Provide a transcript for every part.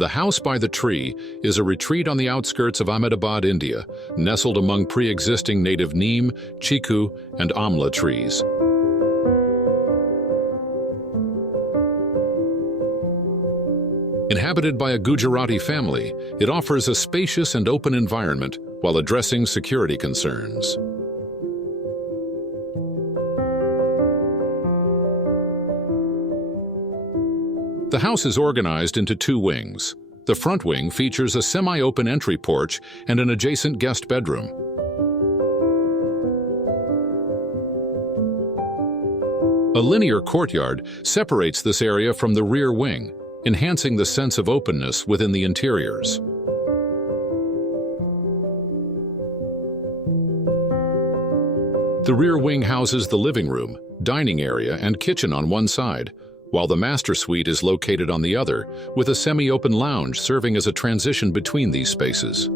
The House by the Tree is a retreat on the outskirts of Ahmedabad, India, nestled among pre-existing native neem, chikoo, and amla trees. Inhabited by a Gujarati family, it offers a spacious and open environment while addressing security concerns. The house is organized into two wings. The front wing features a semi-open entry porch and an adjacent guest bedroom. A linear courtyard separates this area from the rear wing, enhancing the sense of openness within the interiors. The rear wing houses the living room, dining area, and kitchen on one side, while the master suite is located on the other, with a semi-open lounge serving as a transition between these spaces.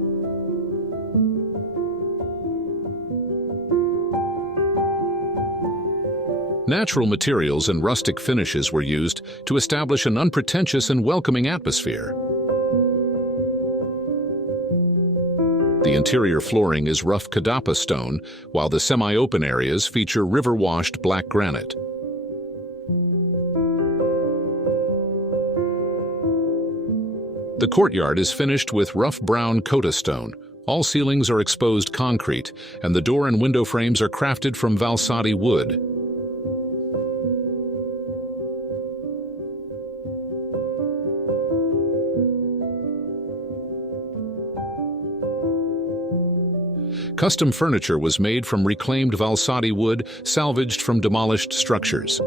Natural materials and rustic finishes were used to establish an unpretentious and welcoming atmosphere. The interior flooring is rough kadapa stone, while the semi-open areas feature river-washed black granite. The courtyard is finished with rough brown kota stone. All ceilings are exposed concrete, and the door and window frames are crafted from valsadi wood. Custom furniture was made from reclaimed valsadi wood salvaged from demolished structures.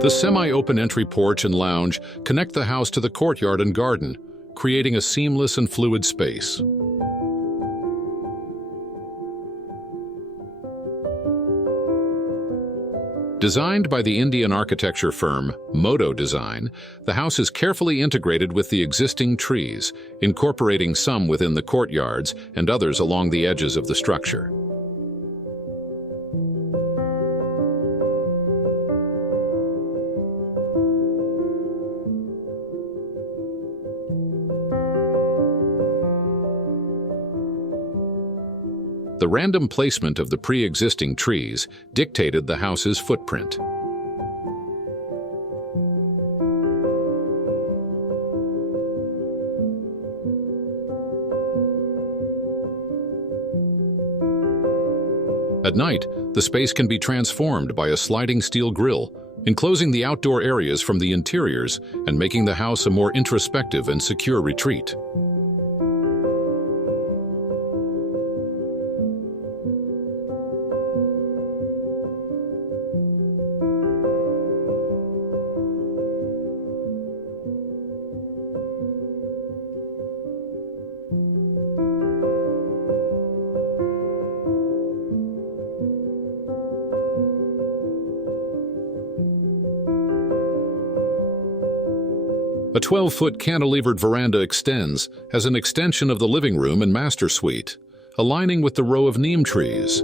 The semi-open entry porch and lounge connect the house to the courtyard and garden, creating a seamless and fluid space. Designed by the Indian architecture firm Modo Design, the house is carefully integrated with the existing trees, incorporating some within the courtyards and others along the edges of the structure. The random placement of the pre-existing trees dictated the house's footprint. At night, the space can be transformed by a sliding steel grille, enclosing the outdoor areas from the interiors and making the house a more introspective and secure retreat. A 12-foot cantilevered veranda extends as an extension of the living room and master suite, aligning with the row of neem trees.